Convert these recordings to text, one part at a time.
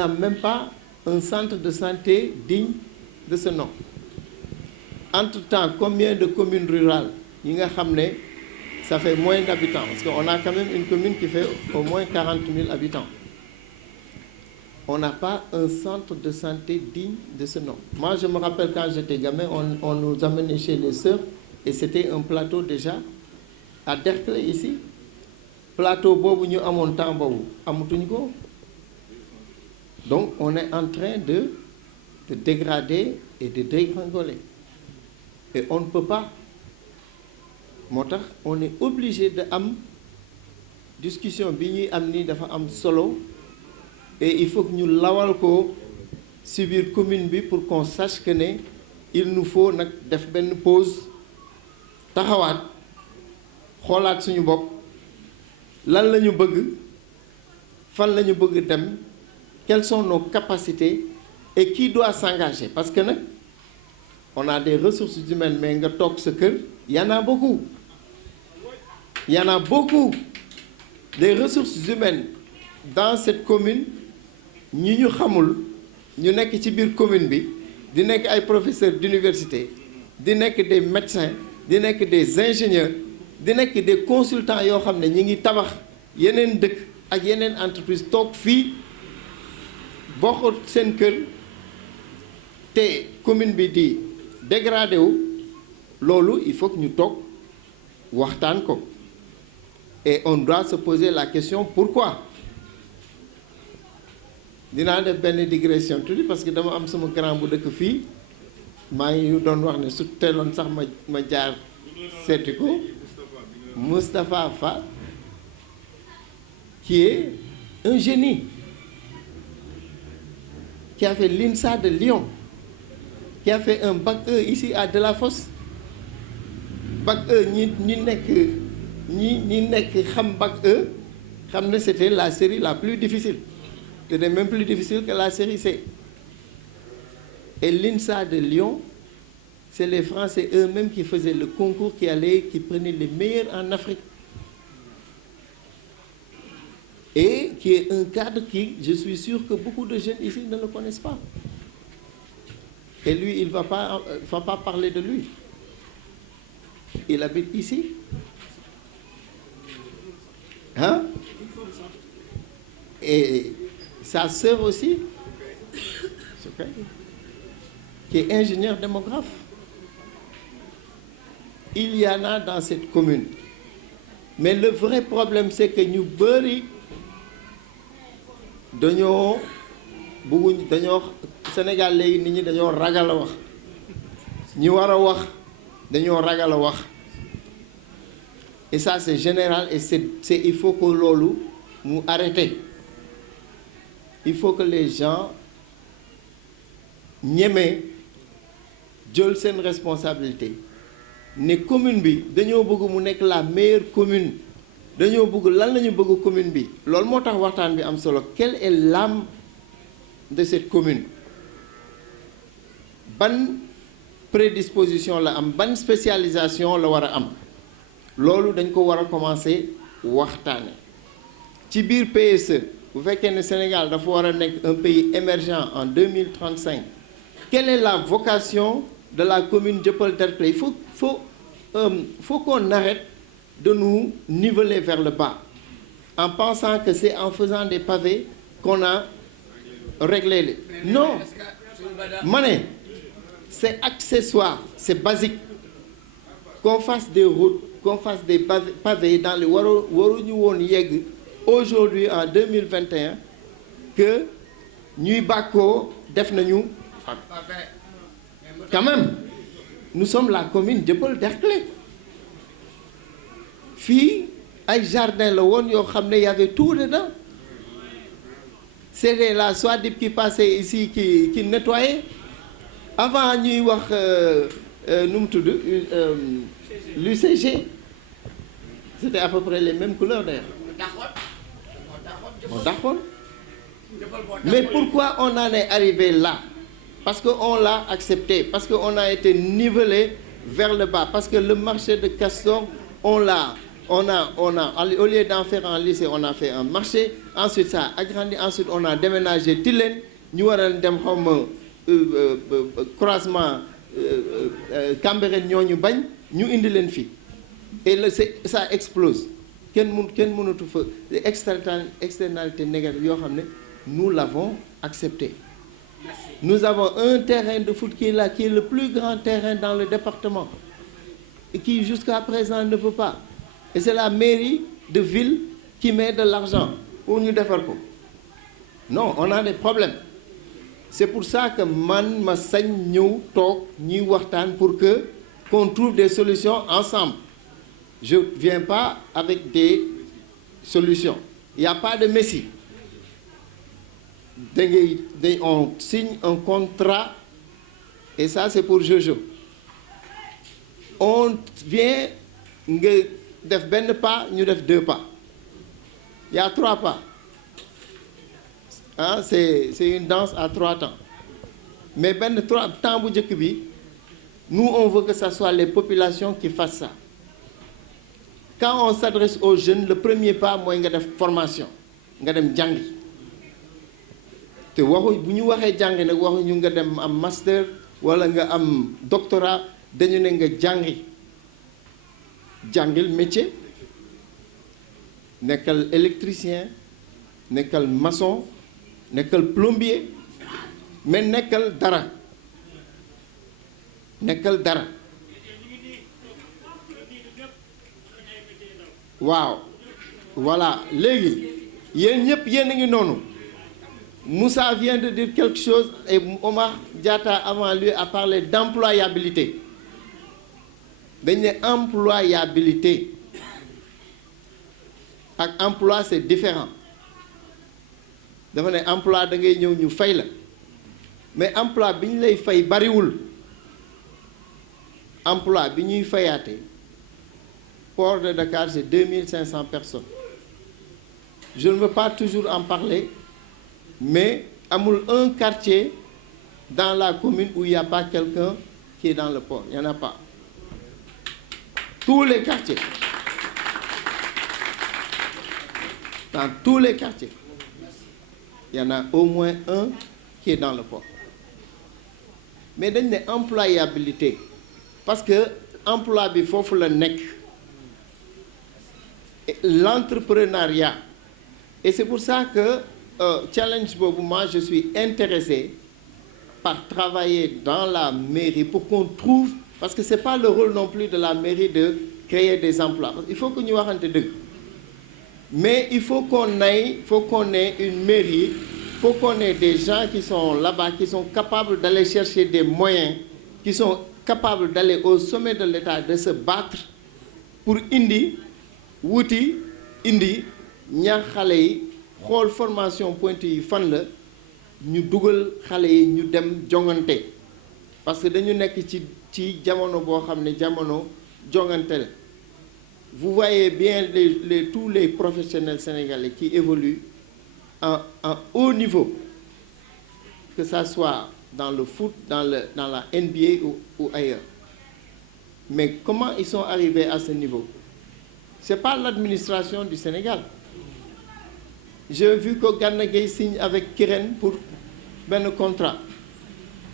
n'a même pas un centre de santé digne de ce nom. Entre-temps, combien de communes rurales yi nga xam ne ça fait moins d'habitants, parce qu'on a quand même une commune qui fait au moins 40 000 habitants. On n'a pas un centre de santé digne de ce nom. Moi, je me rappelle quand j'étais gamin, on nous amenait chez les sœurs et c'était un plateau déjà à Derklé ici. Plateau boobu ñu amoon temps boobu amatuñ ko. Donc, on est en train de dégrader et de dégringoler. Et on ne peut pas. moo tax on est obligé de am discussion bi ñuy am ni dafa am solo et il faut que ñu lawal ko ci biir commune bi pour qu'on sache que ne il nous faut nag def benn pause taxawaat xoolaat suñu bopp lan la ñu bëgg fan la ñu bëgg dem quelles sont nos capacités et qui doit s'engager parce que nag on a des ressources humaines mais nga toog sa kër y en a beaucoup. Il y en a beaucoup des ressources humaines dans cette commune ñi ñu xamul ñu nekk ci biir commune bi di nekk ay professeurs d'université di nekk des médecins di nekk des ingénieurs di nekk des consultants yoo xam ne ñi ngi tabax yeneen dëkk ak yeneen entreprise toog fii bokk seen kër te commune bi di dégradé wu loolu il faut que ñu toog waxtaan ko. Et on doit se poser la question pourquoi. dinaa def benn digression tuuti parce que dama am sama grand bu dëkk fii maa ngi doon wax ne su teeloon sax ma jaar seeti ko Moustapha Fall qui est un génie qui a fait l'INSA de Lyon qui a fait un bac E ici à Delafosse bac E ñi nekk xam bac E xam ne c'était la série la plus difficile c'était même plus difficile que la série C et l'INSA de Lyon c'est les Français eux-mêmes qui faisaient le concours qui prenaient les meilleurs en Afrique et qui est un cadre qui je suis sûr que beaucoup de jeunes ici ne le connaissent pas et lui il va pas parler de lui il habite ici. Hein? Et sa sœur aussi, qui est ingénieur démographe. Il y en a dans cette commune. Mais le vrai problème, c'est que ñu bëri dañoo Sénégal léegi nit ñi dañoo ragal a wax ñi war a wax dañoo ragal a wax. Et ça c'est général et il faut que loolu mu arrêter il faut que les gens ñeme jël seen responsabilité ne commune bi dañoo bëgg mu nekk la meilleure commune dañoo bëgg lan la ñu bëgg commune bi loolu moo tax waxtaan bi am solo quelle est l'âme de cette commune ban prédisposition la am ban spécialisation la war a am loolu dañ ko war a commencer waxtaane ci biir PSE bu fekkee ne Sénégal dafa war a nekk un pays émergent en 2035 quelle est la vocation de la commune Dieuppeul-Derklé il faut qu'on arrête de nous niveler vers le bas en pensant que c'est en faisant des pavés qu'on a réglé les non ma ne c'est accessoire c'est basique qu'on fasse des routes qu'on fasse des pavés dans les waruñu woon yegg aujourd'hui en 2021 que ñuy bàkkoo def nañu quand même nous sommes la commune Dieuppeul-Derklé fii ay jardin la woon yoo xam ne y avait tout dedans c'était la Soadip qui passait ici qui nettoyait avant ñuy wax nu mu tudd l'UCG c'était à peu près les mêmes couleurs d'ailleurs moo taxoon mais pourquoi on en est arrivé là parce que on l'a accepté parce que on a été nivelé vers le bas parce que le marché de Castor on l'a on a, au lieu d'en faire un lycée, on a fait un marché. Ensuite, ça a agrandi. Ensuite, on a déménagé Tilène. Nous avons dem croisement Cambérène ñooñu bañ ñu indi leen fi et ça explose kenn mënatu fa externalité négative yoo xam ne nous l'avons accepté. Nous avons un terrain de foot qui est là, qui est le plus grand terrain dans le département et qui jusqu'à présent ne peut pas. Et c'est la mairie de ville qui met de l'argent pour nous defar ko. Non, on a des problèmes. C'est pour ça que man ma sañ ñëw toog ñuy waxtaan pour que qu'on trouve des solutions ensemble. Je ne viens pas avec des solutions. Il n'y a pas de messie. On signe un contrat et ça c'est pour Jojo. On vient nga def benn pas ñu def 2 pas. Il y a 3 pas. Ah, c'est une danse à 3 temps. Mais ben 3 temps bu njëkk bi, nous on veut que ça soit les populations qui fassent ça. Quand on s'adresse aux jeunes, le premier pas mooy nga def formation, nga dem jàngi. Te waxu bu ñu waxee jàngi nag waxu ñu nga dem am master wala nga am doctorat, dañu ne nga jàngil métier, nekkal électricien, nekkal maçon, nekkal plombier, mais nekkal dara. Waaw voilà léegi yéen ñëpp yéen a ngi noonu. Moussa vient de dire quelque chose et Omar Diatta avant lui a parlé d'employabilité. Dañ ne employabilité ak emploi c'est différent. Dafa ne emploi da ngay ñëw ñu fay la mais emploi bi ñu lay fay bariwul. Emploi bi ñuy fayaate port de Dakar c'est 2500 personnes. Je ne veux pas toujours en parler mais amul un quartier dans la commune où il n'y a pas quelqu'un qui est dans le port. Il n'y en a pas. Tous les quartiers. Dans tous les quartiers. Il y en a au moins un qui est dans le port. Mais dañ ne employabilité parce que emploi bi foofu la nekk. L'entrepreneuriat. Et c'est pour ça que challenge boobu moi je suis intéressé par travailler dans la mairie pour qu'on trouve, parce que c'est pas le rôle non plus de la mairie de créer des emplois. Il faut que ñu waxante dëgg. Mais il faut qu'on ait une mairie, il faut qu'on ait des gens qui sont là-bas, qui sont capables d'aller chercher des moyens, qui sont capables d'aller au sommet de l'État, de se battre pour indi ñaax xale yi xool formation pointe yi fan la ñu dugal xale yi ñu dem jongante parce que dañu nekk ci jamono boo xam ne jamono jongante la. Vous voyez bien tous les professionnels sénégalais qui évoluent en haut niveau, que ça soit dans le foot, dans la NBA ou ailleurs. Mais comment ils sont arrivés à ce niveau? Ce n'est pas l'administration du Sénégal. J'ai vu que Gana Gueye signe avec Kirène pour un contrat.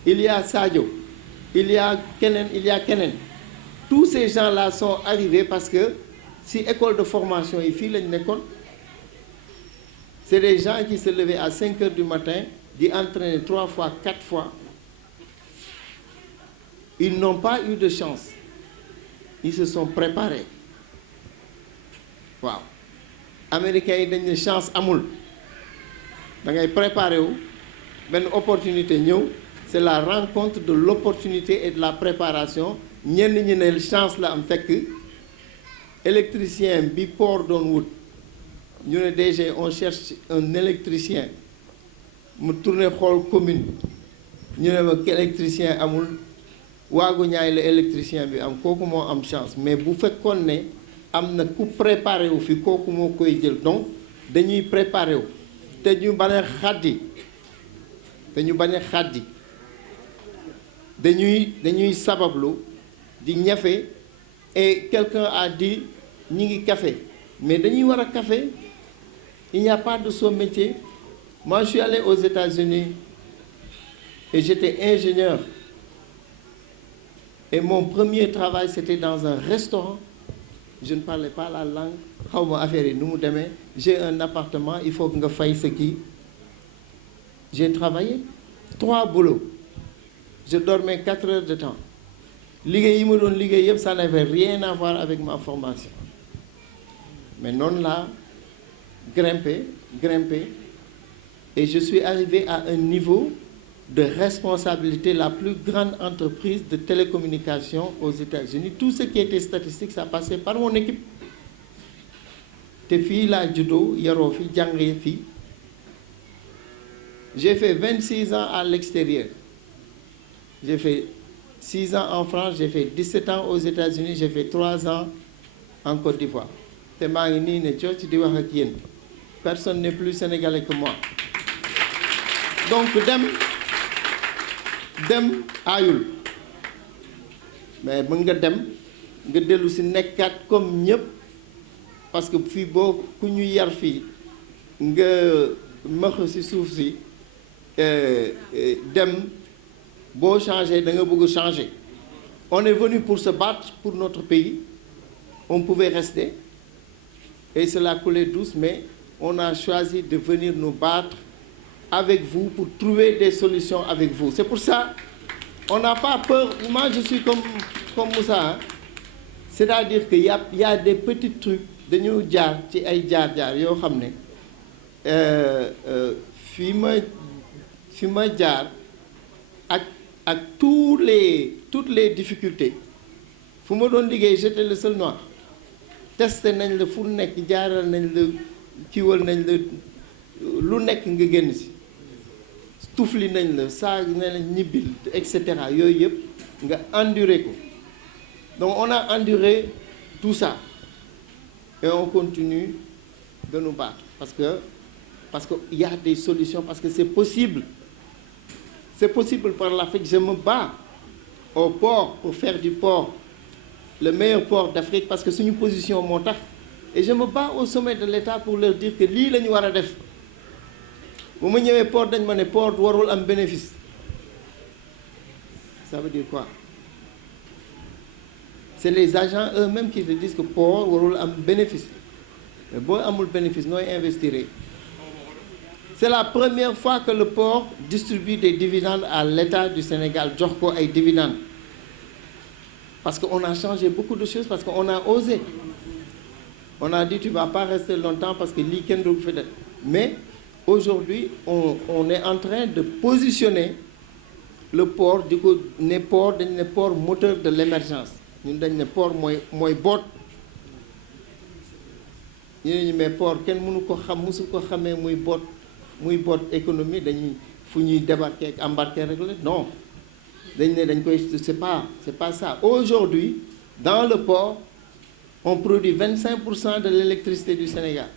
Il y a Sadio, il y a Kenen. Tous ces gens-là sont arrivés parce que si école de formation yi fii lañ nekkoon, c'est des gens qui se levaient à 5 heures du matin, di entraîner 3 fois, 4 fois. Ils n'ont pas eu de chance. Ils se sont préparés. Waaw. Américains yi dañ ne chance amul. Da ngay préparer wu, benn opportunité ñëw, c'est la rencontre de l'opportunité et de la préparation. Ñenn ñi ne chance la am fekk électricien bi port doon wut ñu ne DG on cherche un électricien mu tourné xool commune ñu ne ma électricien amul waagu ñaay la électricien bi am kooku moo am chance mais bu fekkoon ne am na ku préparé wu fi kooku moo koy jël donc dañuy préparé wu te ñu bañ a xaddi dañuy sabablu di ñafe et quelqu'un a dit ñi ngi café mais dañuy war a café. Il n'y a pas de son métier. Moi, je suis allé aux États-Unis et j'étais ingénieur. Et mon premier travail, c'était dans un restaurant. Je ne parlais pas la langue. J'ai un appartement, il faut que je fasse ce qui. J'ai travaillé 3 boulots. Je dormais 4 heures de temps. Ça n'avait rien à voir avec ma formation. Mais non là, grimper, et je suis arrivé à un niveau de responsabilité, la plus grande entreprise de télécommunications aux États-Unis. Tout ce qui était statistique, ça passait par mon équipe. J'ai fait 26 ans à l'extérieur. J'ai fait 6 ans en France, j'ai fait 17 ans aux États-Unis, j'ai fait 3 ans en Côte d'Ivoire. Personne n'est plus sénégalais que moi. Donc, dem ayul. Mais mën nga dem nga dellu si nekkaat comme ñëpp parce que fii boo ku ñu yar fii nga max si suuf si dem boo changé da nga bëgg changer. On est venu pour se battre pour notre pays. On pouvait rester et cela coulait douce, mais on a choisi de venir nous battre avec vous pour trouver des solutions avec vous. C'est pour ça on n'a pas peur. Moi, je suis comme Moussa. Hein? C'est-à-dire qu'il y a des petits trucs de nous dire, avec toutes les difficultés. J'étais le seul noir. Testé nañ la fu nekk jaaral nañ la kiiwal nañ la lu nekk nga génn si tufli nañ la saa ne la ñibbil et cetera yooyu yëpp nga enduré ko. Donc on a enduré tout ça et on continue de nous battre parce que il y a des solutions, parce que c'est possible par l'Afrique. Je me bats au port pour faire du port le meilleur port d'Afrique parce que c'est une position montagne. Et je me bats au sommet de l'État pour leur dire que lii la ñu war a def bu ma ñëwee port dañ ma ne port warul am bénéfice. Ça veut dire quoi? C'est les agents eux-mêmes qui te disent que port warul am bénéfice. Mais boo amul bénéfice nooy investir. C'est la première fois que le port distribue des dividendes à l'État du Sénégal, jox ko ay dividendes. Parce qu'on a changé beaucoup de choses, parce qu'on a osé. On a dit tu ne vas pas rester longtemps parce que lii kenn du ko fi def. Mais aujourd'hui, on est en train de positionner le port di ko ne port dañ ne port moteur de l'émergence. Ñun dañ ne port mooy boot. ñu ne ñu mais port kenn mënu ko xam musu ko xamee muy boot économie dañuy fu ñuy débarquer ak embarquer rek la non. C'est pas ça. Aujourd'hui, dans le port, on produit 25% de l'électricité du Sénégal.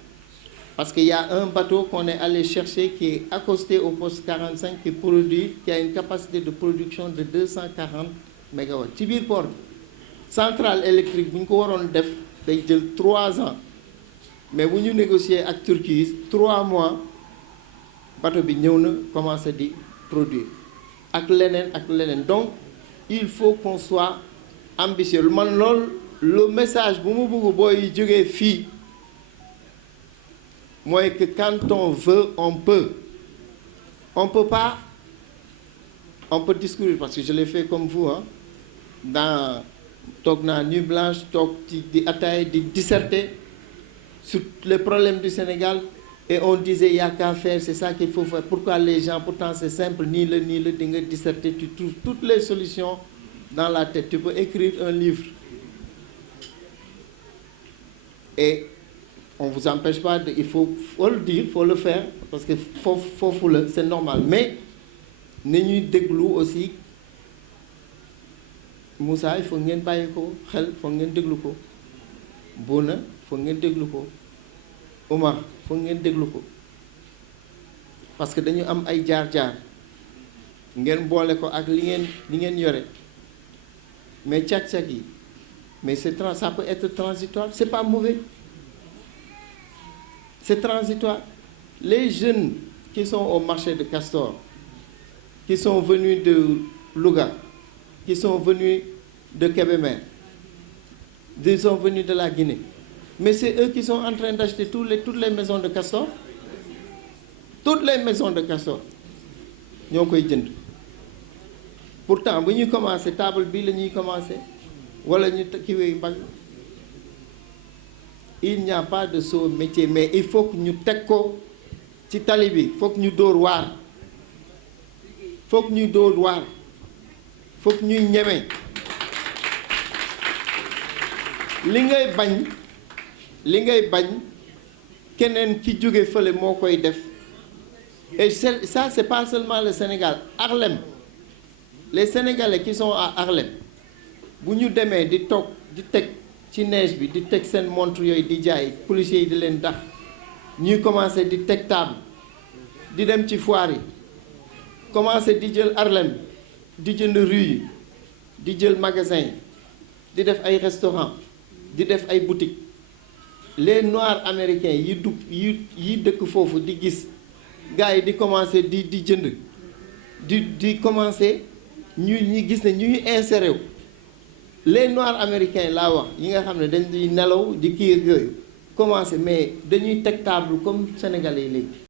Parce qu'il y a un bateau qu'on est allé chercher qui est accosté au poste 45 qui a une capacité de production de 240 MW. Tibir port, centrale électrique, nous avons fait 3 ans. Mais vous nous négociez avec Turquie, 3 mois, le bateau a commencé à produire. Ak lenen. Donc il faut qu'on soit ambitieux. Le message bu mu bëgg boy jógee fii mooy que quand on veut on peut. On peut pas, on peut discourir parce que je l'ai fait comme vous hein, dans toog naa nuit blanche toog di ataaya di disserter sur les problèmes du Sénégal. Et on disait, il n'y a qu'à faire, c'est ça qu'il faut faire. Pourquoi les gens, pourtant c'est simple, ni le, disserter, tu trouves toutes les solutions dans la tête. Tu peux écrire un livre. Et on ne vous empêche pas, il faut le dire, il faut le faire, parce que c'est normal. Mais, nous déglou aussi, Moussa, il faut que vous payiez, il faut que vous déglou. Bona, il faut que vous déglou. Omar, faut ngeen déglu ko parce que dañu am ay jaar-jaar ngeen boole ko ak li ngeen yore mais càq-càq yi mais ça peut être transitoire, c'est pas mauvais. C'est transitoire. Les jeunes qui sont au marché de Castor, qui sont venus de Louga, qui sont venus de Kébémer, qui sont venus de la Guinée, mais c'est eux qui sont en train d'acheter toutes les maisons de Castor. Toutes les maisons de Castor ñoo koy jënd. Pourtant bu ñuy commencer table bii la ñuy commencer wala ñu kiwee mbag. Il n'y a pas de sot métier, mais il faut que ñu teg ko ci tali bi, faut que ñu dóor waar, faut que ñuy dóor waar, faut que ñuy ñeme. li ngay bañ keneen ki jóge fële moo koy def. Et ça, c'est pas seulement le Sénégal. Harlem, les Sénégalais qui sont à Harlem, bu ñu demee di toog di teg ci neige bi di teg seen montre yooyu di jaay policiers yi di leen dax ñuy commencé di teg table di dem ci foire yi commencé di jël Harlem di jënd rue yi di jël magasin yi di def ay restaurant di def ay boutique. Les noirs américains yi dëkk foofu di gis gars yi di commencé di jënd di commencé ñi gis ne ñuy inséré wu. Les noirs américains laa wax yi nga xam ne dañ di nelaw di kii yooyu commencé mais dañuy teg table comme sénégalais yi léegi.